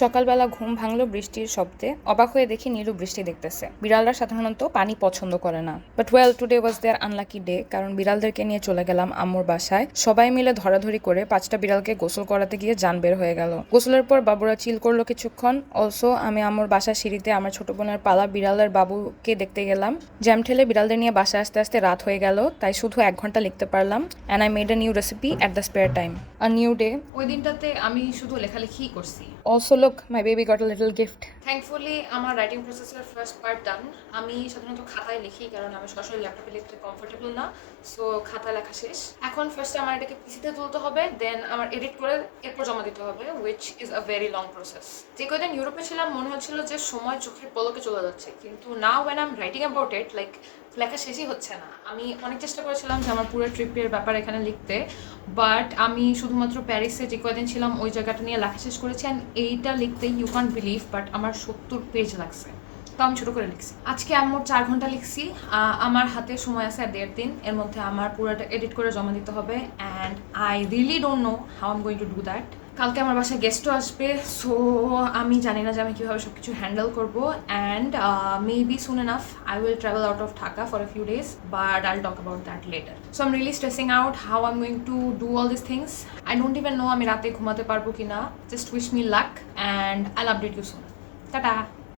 সকালবেলা ঘুম ভাঙলো বৃষ্টির শব্দে। অবাক হয়ে দেখি নীলু বৃষ্টি দেখতেছে। বিড়ালরা সাধারণত পানি পছন্দ করে না, but well today was there unlucky day, কারণ বিড়ালদেরকে নিয়ে চলে গেলাম আম্মুর বাসায়। সবাই মিলে ধরাধরি করে 5টা বিড়ালকে গোসল করাতে গিয়ে জান বের হয়ে গেল। গোসলের পর বাবুরা চিল করলো কিছুক্ষণ। অলসো আমি আম্মুর বাসার সিঁড়িতে আমার ছোট বোনের পালা বিড়ালের বাবুকে দেখতে গেলাম। জ্যাম ঠেলে বিড়ালদের নিয়ে বাসায় আসতে আসতে রাত হয়ে গেল, তাই শুধু 1 ঘন্টা লিখতে পারলাম। And I made a new recipe at the spare time. A new day. ওই দিনটাতে আমি শুধু লেখালেখিই করছি। Also look, my baby got a little gift. Thankfully আমার রাইটিং প্রসেসের ফার্স্ট পার্ট ডান। আমি সাধারণত খাতায় লিখি, কারণ আমি সরাসরি ল্যাপটপে লিখতে কমফোর্টেবল না, সো খাতায় লেখা শেষ। এখন ফার্স্টে আমার এটাকে পিসিতে তুলতে হবে, দেন আমার এডিট করে এরপর জমা দিতে হবে, which is a very long process. যে কদিন ইউরোপে ছিলাম মনে হচ্ছিল যে সময় চোখের পলকে চলে যাচ্ছে, কিন্তু now when I am writing about it, like লেখা শেষই হচ্ছে না। আমি অনেক চেষ্টা করেছিলাম যে আমার পুরো ট্রিপের ব্যাপার এখানে লিখতে, বাট আমি শুধুমাত্র প্যারিসে যে কয়দিন ছিলাম ওই জায়গাটা নিয়ে লেখা শেষ করেছি। অ্যান্ড এইটা লিখতে ইউ ক্যান্ট বিলিভ, বাট আমার 70 পেজ লাগছে। তো আমি ছোটো করে লিখছি। আজকে আমি মোট 4 ঘন্টা লিখছি। আমার হাতে সময় আছে 1.5 দিন, এর মধ্যে আমার পুরোটা এডিট করে জমা দিতে হবে। And I really don't know how I am going to do that. কালকে আমার বাসায় গেস্টও আসবে, সো আমি জানি না যে আমি কীভাবে সব কিছু হ্যান্ডেল করবো। And maybe soon enough I will travel out of Dhaka for a few days, but I'll talk about that later. So I am really stressing out how I am going to do all this things. I don't even know আমি রাতে ঘুমাতে পারবো কি না। Just wish me luck and I'll update you soon. Tata.